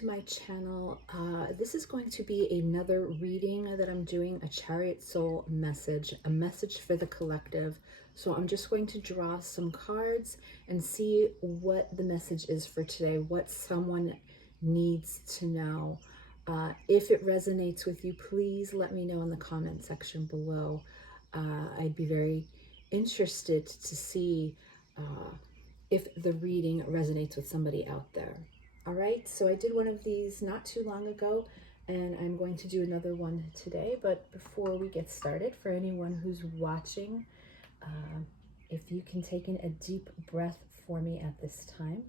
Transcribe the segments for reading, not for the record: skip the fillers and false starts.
to my channel. This is going to be another reading that I'm doing, a Chariot Soul message, a message for the collective. So I'm just going to draw some cards and see what the message is for today, what someone needs to know. If it resonates with you, please let me know in the comment section below. I'd be very interested to see if the reading resonates with somebody out there. All right, so I did one of these not too long ago, and I'm going to do another one today. But before we get started, for anyone who's watching, if you can take in a deep breath for me at this time.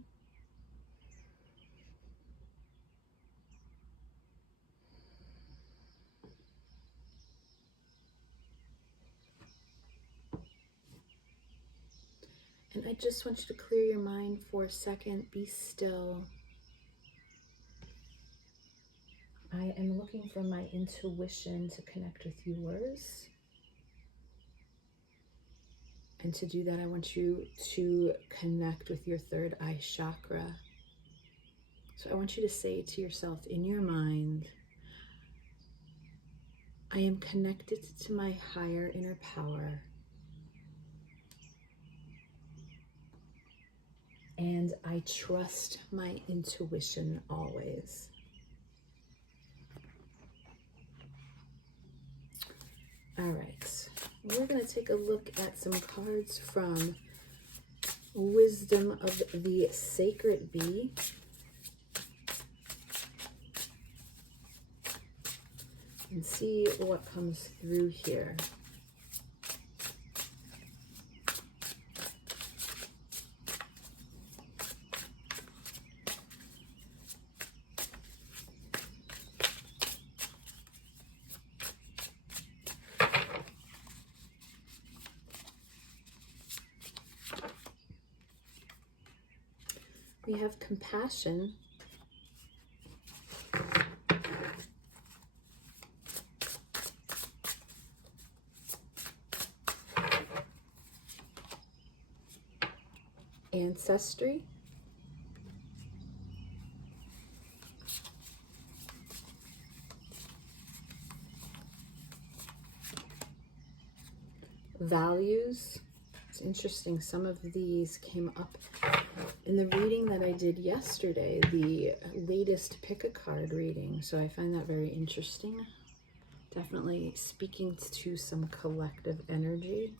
And I just want you to clear your mind for a second, be still. I am looking for my intuition to connect with yours. And to do that, I want you to connect with your third eye chakra. So I want you to say to yourself in your mind, I am connected to my higher inner power. And I trust my intuition always. All right, we're going to take a look at some cards from Wisdom of the Sacred Bee. And see what comes through here. We have compassion. Ancestry. Values. It's interesting, some of these came up in the reading that I did yesterday, the latest pick a card reading. So I find that very interesting. Definitely speaking to some collective energy.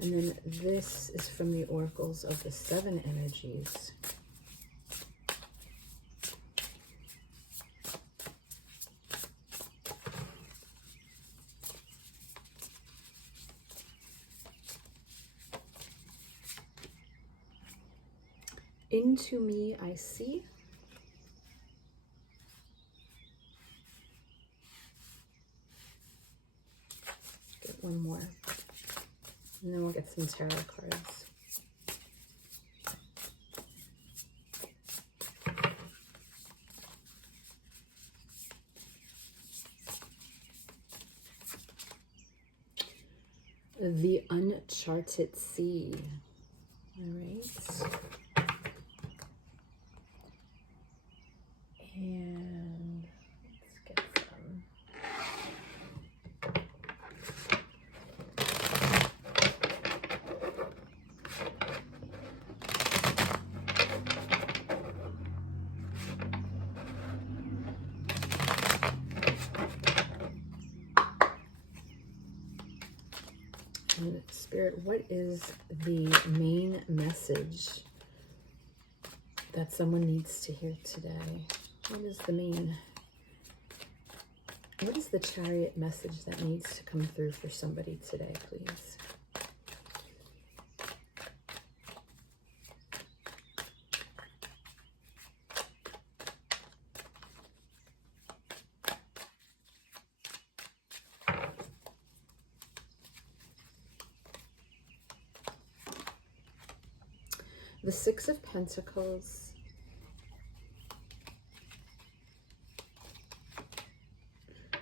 And then this is from the Oracles of the Seven Energies. Into me I see. Get one more. And then we'll get some tarot cards. The Uncharted Sea. All right. And let's get some. And Spirit, what is the main message that someone needs to hear today? What is the Chariot message that needs to come through for somebody today, please? The Six of Pentacles,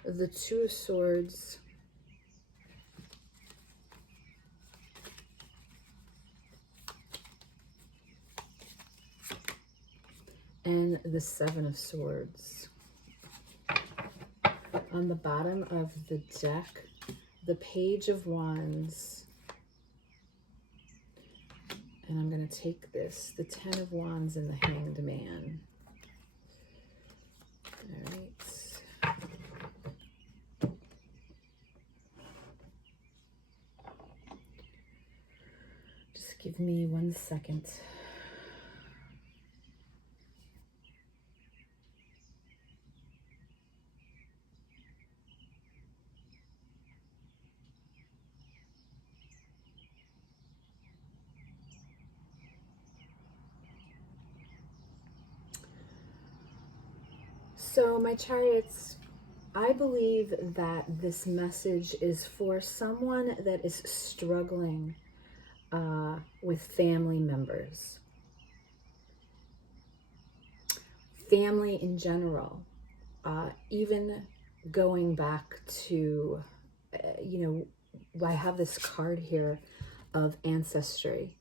the Two of Swords, and the Seven of Swords. On the bottom of the deck, the Page of Wands. And I'm going to take this, the Ten of Wands and the Hanged Man. All right. Just give me 1 second. So my Chariots, I believe that this message is for someone that is struggling with family members. Family in general, even going back to, I have this card here of ancestry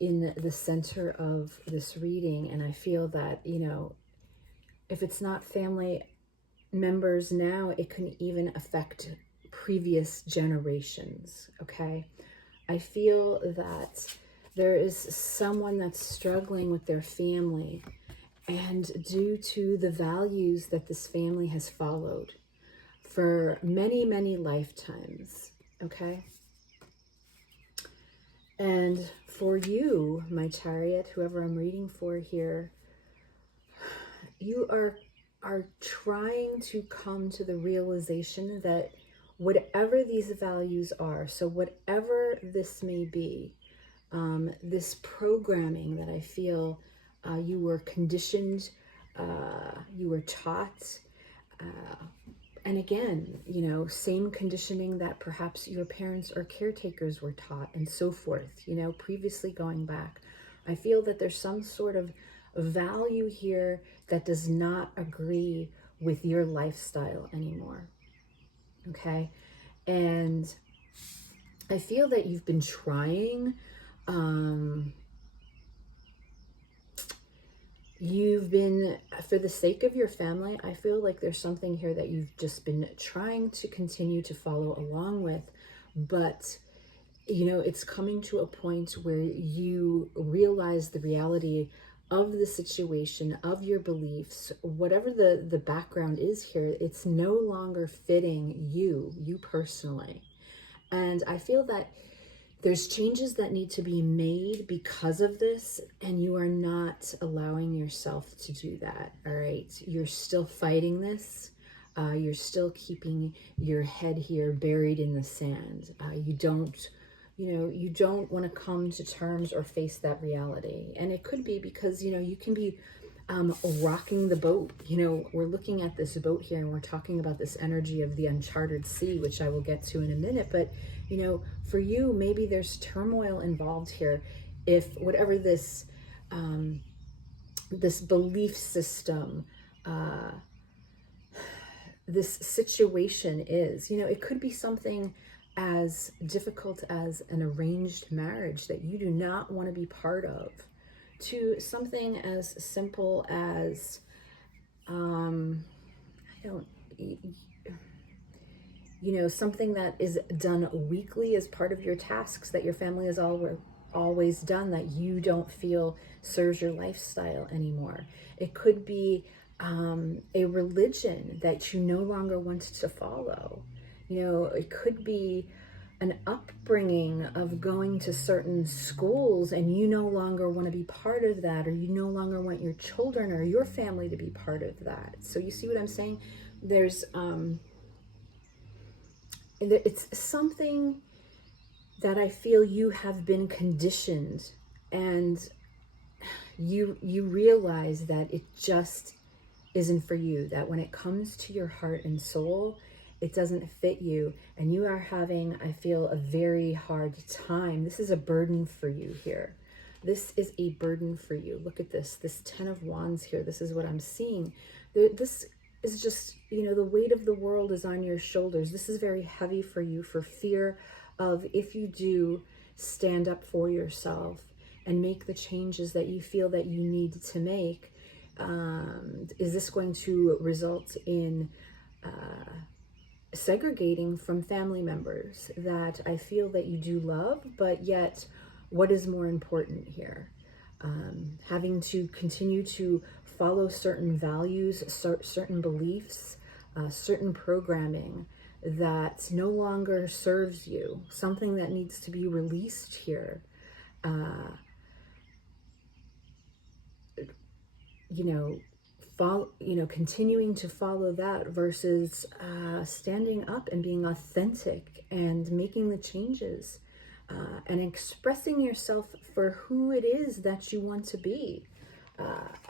in the center of this reading. And I feel that, if it's not family members now, it can even affect previous generations, okay? I feel that there is someone that's struggling with their family, and due to the values that this family has followed for many, many lifetimes, okay? And for you, my Chariot, whoever I'm reading for here, you are trying to come to the realization that whatever these values are, so whatever this may be, this programming that I feel you were conditioned, you were taught, and again, same conditioning that perhaps your parents or caretakers were taught, and so forth, previously going back. I feel that there's some sort of value here that does not agree with your lifestyle anymore, okay? And I feel that you've been trying, for the sake of your family, I feel like there's something here that you've just been trying to continue to follow along with, but it's coming to a point where you realize the reality of the situation, of your beliefs, whatever the background is here, it's no longer fitting you personally. And I feel that there's changes that need to be made because of this, and you are not allowing yourself to do that, all right? You're still fighting this. You're still keeping your head here buried in the sand. You don't want to come to terms or face that reality. And it could be because, you can be rocking the boat. We're looking at this boat here and we're talking about this energy of the uncharted sea, which I will get to in a minute. But, for you, maybe there's turmoil involved here. If whatever this, this belief system, this situation is, it could be something as difficult as an arranged marriage that you do not want to be part of, to something as simple as, something that is done weekly as part of your tasks that your family has always done that you don't feel serves your lifestyle anymore. It could be a religion that you no longer want to follow. It could be an upbringing of going to certain schools and you no longer want to be part of that, or you no longer want your children or your family to be part of that. So you see what I'm saying? There's it's something that I feel you have been conditioned, and you realize that it just isn't for you, that when it comes to your heart and soul, it doesn't fit you, and you are having, I feel, a very hard time. This is a burden for you here. This is a burden for you. Look at this Ten of Wands here. This is what I'm seeing. This is just, the weight of the world is on your shoulders. This is very heavy for you, for fear of, if you do stand up for yourself and make the changes that you feel that you need to make, Is this going to result in segregating from family members that I feel that you do love, but yet what is more important here? Having to continue to follow certain values, certain beliefs, certain programming that no longer serves you, something that needs to be released here. Continuing to follow that versus standing up and being authentic and making the changes and expressing yourself for who it is that you want to be.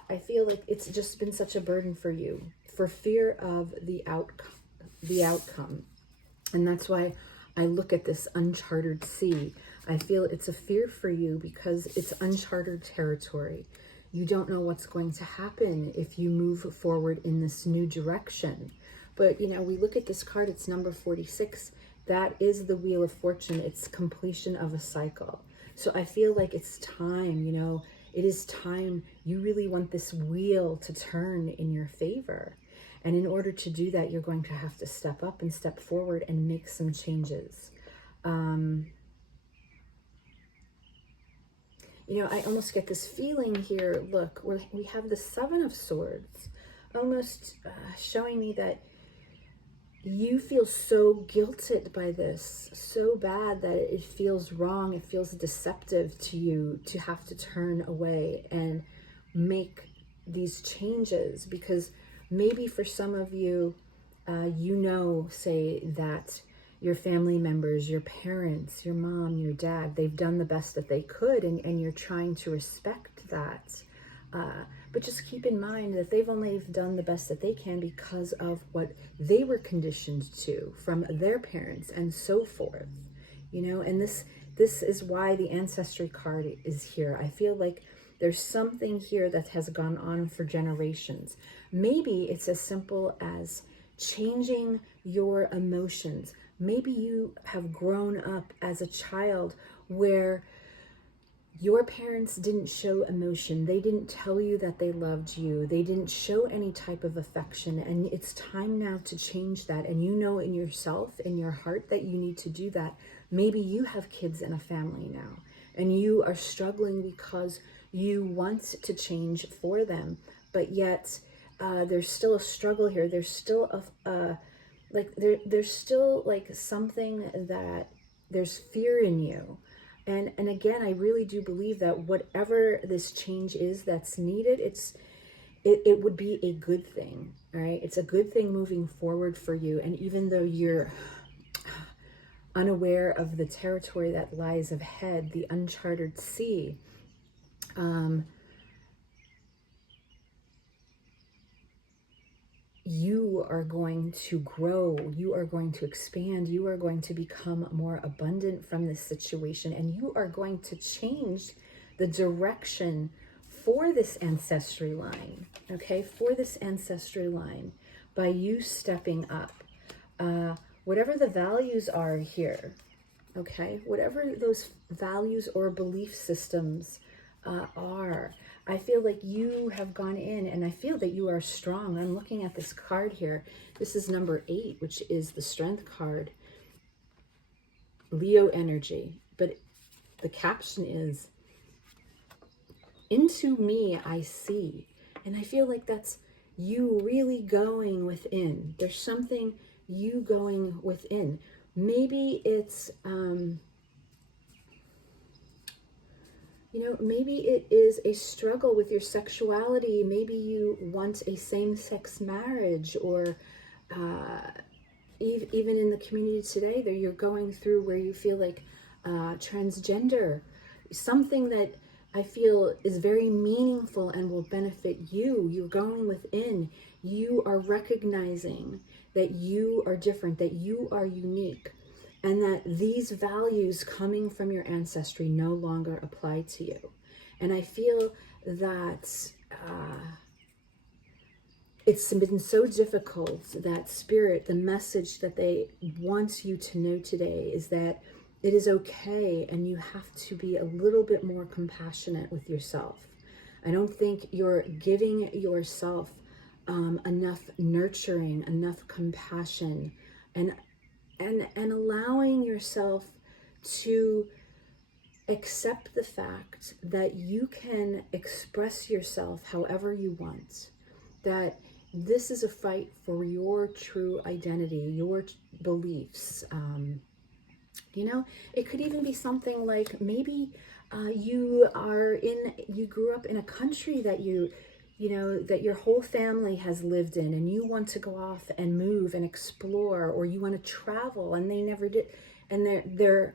I feel like it's just been such a burden for you, for fear of the outcome. And that's why I look at this uncharted sea. I feel it's a fear for you because it's uncharted territory. You don't know what's going to happen if you move forward in this new direction. But, we look at this card, it's number 46. That is the Wheel of Fortune. It's completion of a cycle. So I feel like it's time, it is time. You really want this wheel to turn in your favor. And in order to do that, you're going to have to step up and step forward and make some changes. I almost get this feeling here. Look, we have the Seven of Swords, almost showing me that you feel so guilted by this, so bad that it feels wrong. It feels deceptive to you to have to turn away and make these changes, because maybe for some of you, say that your family members, your parents, your mom, your dad, they've done the best that they could, and you're trying to respect that. But just keep in mind that they've only done the best that they can because of what they were conditioned to from their parents and so forth. And this is why the ancestry card is here. I feel like there's something here that has gone on for generations. Maybe it's as simple as changing your emotions. Maybe you have grown up as a child where your parents didn't show emotion. They didn't tell you that they loved you. They didn't show any type of affection. And it's time now to change that. And in yourself, in your heart, that you need to do that. Maybe you have kids and a family now, and you are struggling because you want to change for them, but yet there's still a struggle here. There's still there's still something that there's fear in you. And again, I really do believe that whatever this change is that's needed, it would be a good thing, all right? It's a good thing moving forward for you. And even though you're unaware of the territory that lies ahead, the uncharted sea, you are going to grow, you are going to expand, you are going to become more abundant from this situation, and you are going to change the direction for this ancestry line, okay? For this ancestry line, by you stepping up. Whatever the values are here, okay? Whatever those values or belief systems are, I feel like you have gone in, and I feel that you are strong. I'm looking at this card here. This is number 8, which is the Strength card. Leo energy. But the caption is, into me I see. And I feel like that's you really going within. There's something you going within. Maybe it's... maybe it is a struggle with your sexuality. Maybe you want a same-sex marriage, or even in the community today, that you're going through where you feel like transgender, something that I feel is very meaningful and will benefit you. You're going within. You are recognizing that you are different, that you are unique, and that these values coming from your ancestry no longer apply to you. And I feel that it's been so difficult that Spirit, the message that they want you to know today is that it is okay, and you have to be a little bit more compassionate with yourself. I don't think you're giving yourself enough nurturing, enough compassion, and allowing yourself to accept the fact that you can express yourself however you want, that this is a fight for your true identity, your beliefs. You know, it could even be something like maybe you grew up in a country that you know, that your whole family has lived in, and you want to go off and move and explore, or you want to travel and they never did, and they're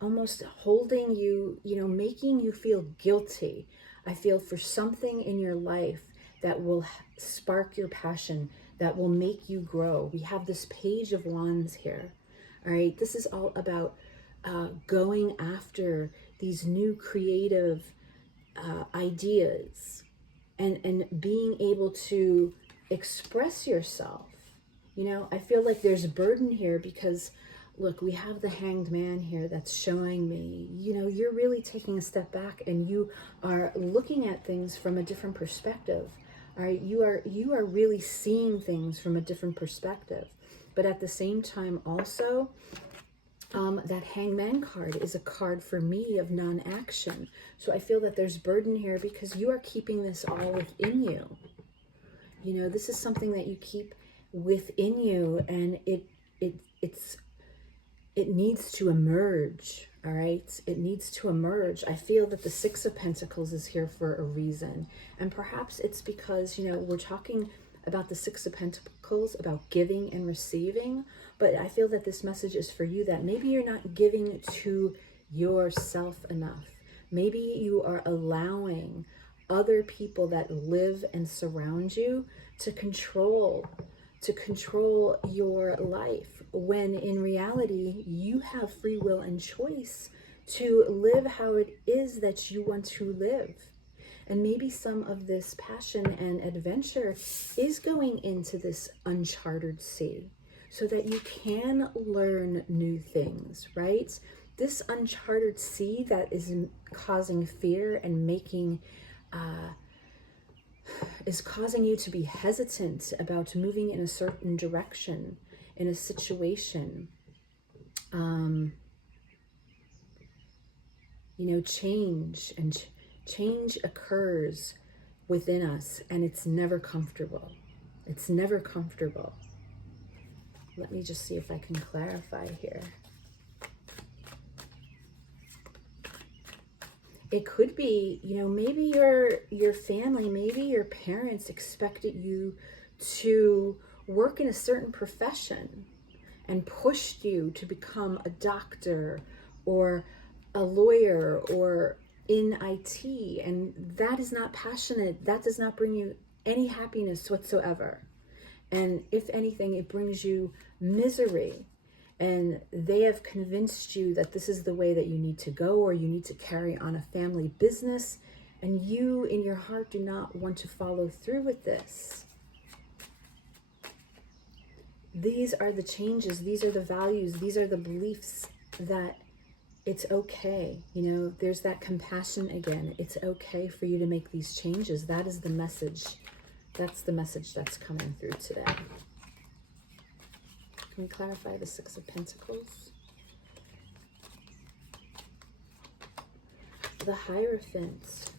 almost holding you, you know, making you feel guilty. I feel for something in your life that will spark your passion, that will make you grow. We have this Page of Wands here. All right, this is all about going after these new creative ideas and being able to express yourself. You know, I feel like there's a burden here because, look, we have the Hanged Man here that's showing me, you know, you're really taking a step back and you are looking at things from a different perspective. All right, you are really seeing things from a different perspective. But at the same time also, that Hangman card is a card for me of non-action. So I feel that there's burden here because you are keeping this all within you. You know, this is something that you keep within you, and it needs to emerge. All right, it needs to emerge. I feel that the Six of Pentacles is here for a reason, and perhaps it's because, you know, we're talking about the Six of Pentacles, about giving and receiving, but I feel that this message is for you, that maybe you're not giving to yourself enough. Maybe you are allowing other people that live and surround you to control your life, when in reality you have free will and choice to live how it is that you want to live. And maybe some of this passion and adventure is going into this uncharted sea so that you can learn new things, right? This uncharted sea that is causing fear and making is causing you to be hesitant about moving in a certain direction in a situation. You know, change occurs within us, and it's never comfortable. It's never comfortable. Let me just see if I can clarify here. It could be, you know, maybe your family, maybe your parents expected you to work in a certain profession and pushed you to become a doctor or a lawyer or in IT, and that is not passionate. That does not bring you any happiness whatsoever. And if anything, it brings you misery. And they have convinced you that this is the way that you need to go, or you need to carry on a family business, and you in your heart do not want to follow through with this. These are the changes, these are the values, these are the beliefs that it's okay. You know, there's that compassion again. It's okay for you to make these changes. That is the message. That's the message that's coming through today. Can we clarify the Six of Pentacles? The Hierophant.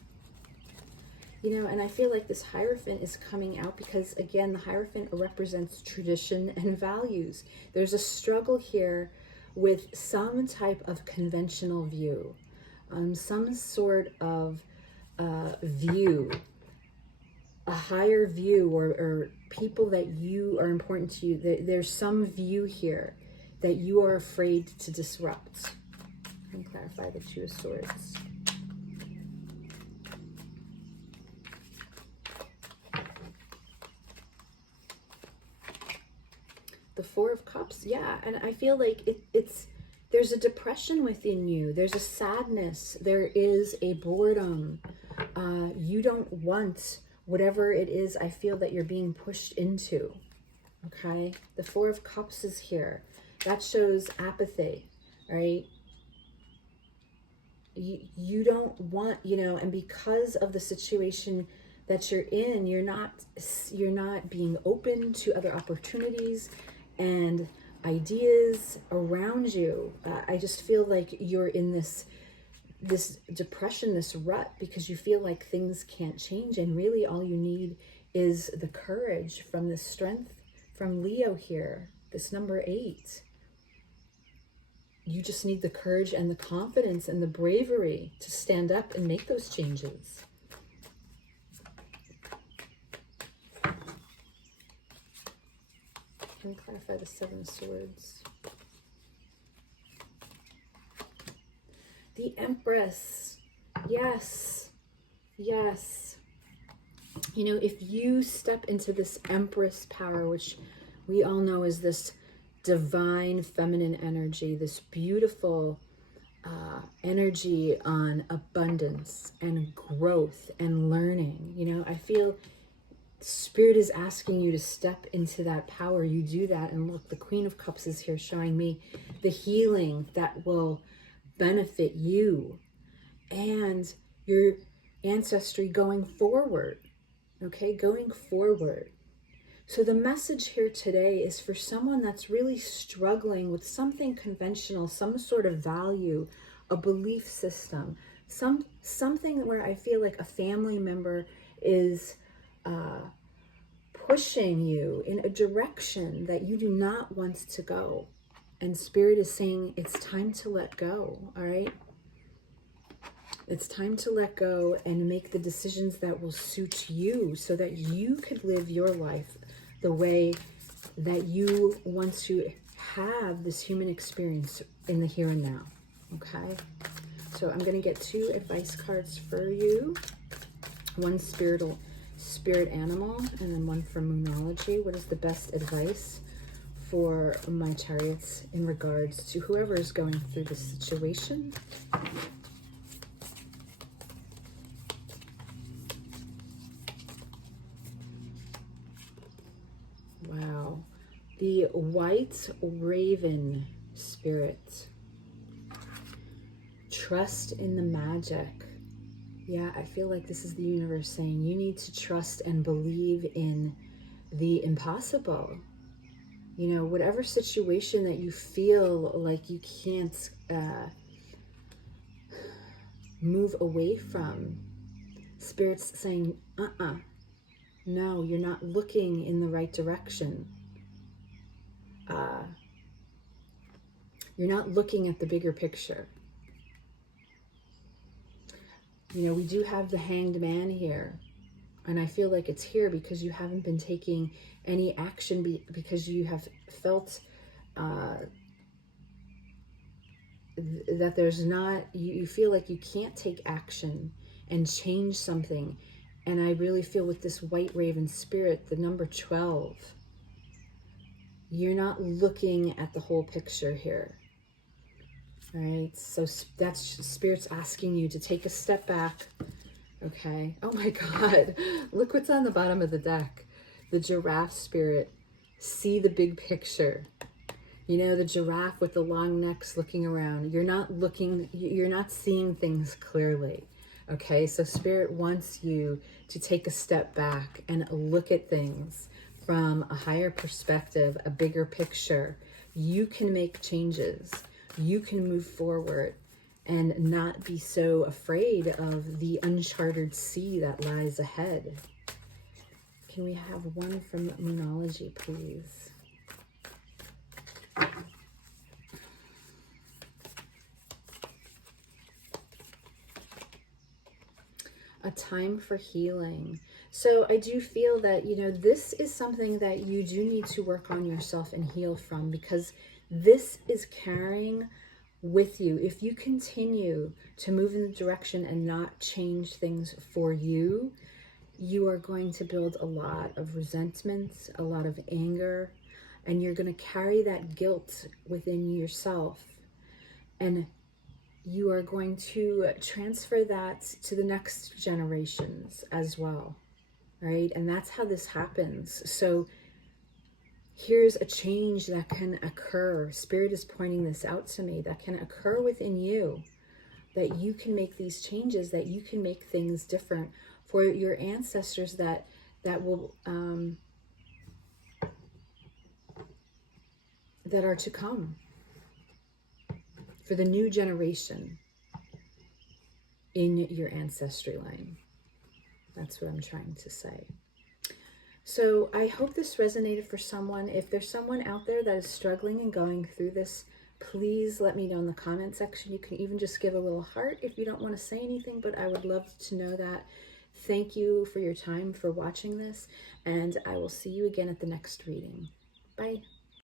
You know, and I feel like this Hierophant is coming out because, again, the Hierophant represents tradition and values. There's a struggle here with some type of conventional view, some sort of view, a higher view, or people that you are important to you. There's some view here that you are afraid to disrupt. And clarify the Two of Swords. The Four of Cups, yeah, and I feel like there's a depression within you. There's a sadness. There is a boredom. You don't want whatever it is I feel that you're being pushed into, okay? The Four of Cups is here. That shows apathy, right? you don't want, and because of the situation that you're in, you're not being open to other opportunities and ideas around you. I just feel like you're in this depression, this rut, because you feel like things can't change, and really all you need is the courage from the strength from Leo here, this number 8. You just need the courage and the confidence and the bravery to stand up and make those changes. Can you clarify the 7 of Swords? The Empress. Yes. Yes. If you step into this Empress power, which we all know is this divine feminine energy, this beautiful energy on abundance and growth and learning, I feel Spirit is asking you to step into that power. You do that, and look, the Queen of Cups is here showing me the healing that will benefit you and your ancestry going forward. Okay, going forward. So the message here today is for someone that's really struggling with something conventional, some sort of value, a belief system, something where I feel like a family member is pushing you in a direction that you do not want to go. And Spirit is saying it's time to let go, all right? It's time to let go and make the decisions that will suit you so that you could live your life the way that you want to have this human experience in the here and now, okay? So I'm going to get 2 advice cards for you. One spirit animal, and then one for Moonology. What is the best advice for my Chariots in regards to whoever is going through this situation? Wow. The White Raven Spirit. Trust in the magic. Yeah, I feel like this is the universe saying you need to trust and believe in the impossible. Whatever situation that you feel like you can't move away from, Spirit's saying, no, you're not looking in the right direction. You're not looking at the bigger picture. We do have the Hanged Man here. And I feel like it's here because you haven't been taking any action because you have felt that there's not, you feel like you can't take action and change something. And I really feel with this White Raven Spirit, the number 12, you're not looking at the whole picture here. All right, so that's Spirit's asking you to take a step back. Okay. Oh my God. Look what's on the bottom of the deck. The Giraffe Spirit. See the big picture. The giraffe with the long necks looking around. You're not seeing things clearly. Okay. So Spirit wants you to take a step back and look at things from a higher perspective, a bigger picture. You can make changes. You can move forward and not be so afraid of the uncharted sea that lies ahead. Can we have one from Moonology, please? A time for healing. So I do feel that, this is something that you do need to work on yourself and heal from, because this is carrying with you. If you continue to move in the direction and not change things for you, you are going to build a lot of resentment, a lot of anger, and you're going to carry that guilt within yourself. And you are going to transfer that to the next generations as well, right? And that's how this happens. So here's a change that can occur. Spirit is pointing this out to me, that can occur within you, that you can make these changes, that you can make things different for your ancestors that will that are to come, for the new generation in your ancestry line. That's what I'm trying to say. So I hope this resonated for someone. If there's someone out there that is struggling and going through this, please let me know in the comment section. You can even just give a little heart if you don't want to say anything, but I would love to know that. Thank you for your time, for watching this, and I will see you again at the next reading. Bye.